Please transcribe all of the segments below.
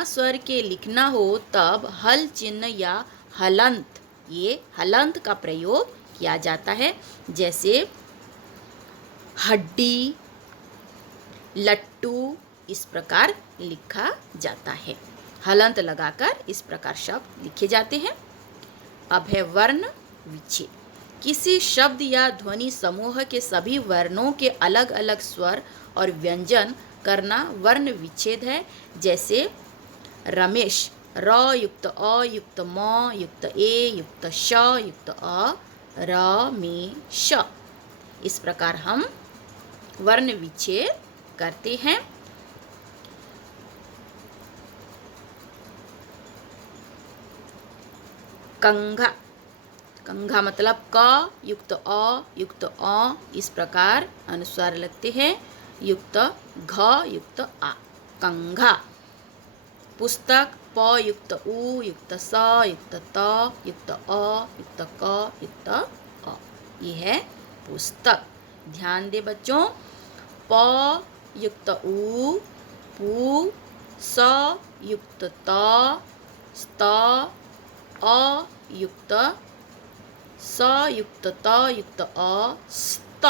बिना स्वर के लिखना हो तब हल चिन्ह या हलंत, ये हलंत का प्रयोग किया जाता है। जैसे हड्डी, लट्टू, इस प्रकार लिखा जाता है। हलंत लगाकर इस प्रकार शब्द लिखे जाते हैं। अब है वर्ण विच्छेद। किसी शब्द या ध्वनि समूह के सभी वर्णों के अलग अलग स्वर और व्यंजन करना वर्ण विच्छेद है। जैसे रमेश, र युक्त अ युक्त म युक्त ए युक्त श युक्त अ, रमेश। इस प्रकार हम वर्ण विच्छेद करते हैं। कंघा, कंघा मतलब क युक्त अ युक्त अ, इस प्रकार अनुस्वार लगते हैं, युक्त घ युक्त आ, कंघा। पुस्तक प युक्त उ युक्त स युक्त त युक्त अ युक्त क युक्त अ, ये है पुस्तक। ध्यान दे बच्चों, प युक्त उ, पु, स युक्त त, स्त, अ युक्त स युक्त त युक्त अ, स्त,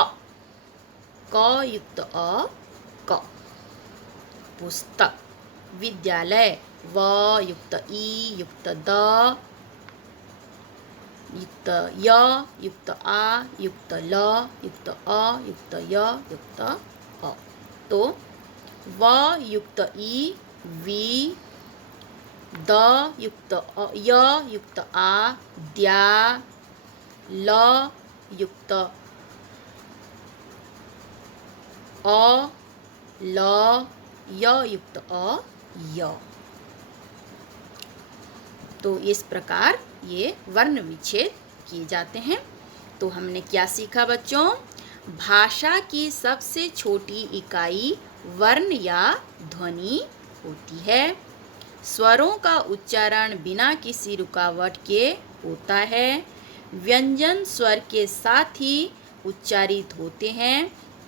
क युक्त अ, क, पुस्तक। विद्यालय व युक्त ई युक्त द युक्त य युक्त आ युक्त ल युक्त अ युक्त य युक्त अ। तो व युक्त ई वी, द युक्त अ, य युक्त आ द्या, ल युक्त अ ल, य युक्त अ य। तो इस प्रकार ये वर्ण विच्छेद किए जाते हैं। तो हमने क्या सीखा बच्चों? भाषा की सबसे छोटी इकाई वर्ण या ध्वनि होती है। स्वरों का उच्चारण बिना किसी रुकावट के होता है। व्यंजन स्वर के साथ ही उच्चारित होते हैं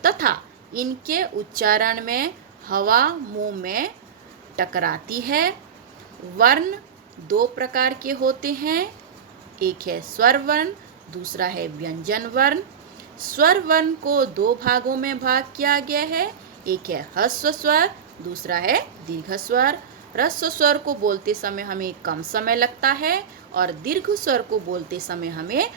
तथा इनके उच्चारण में हवा मुंह में टकराती है। वर्ण दो प्रकार के होते हैं, एक है स्वर वर्ण, दूसरा है व्यंजन वर्ण। स्वर वर्ण को दो भागों में भाग किया गया है, एक है ह्रस्व स्वर, दूसरा है दीर्घ स्वर। ह्रस्व स्वर को बोलते समय हमें कम समय लगता है और दीर्घ स्वर को बोलते समय हमें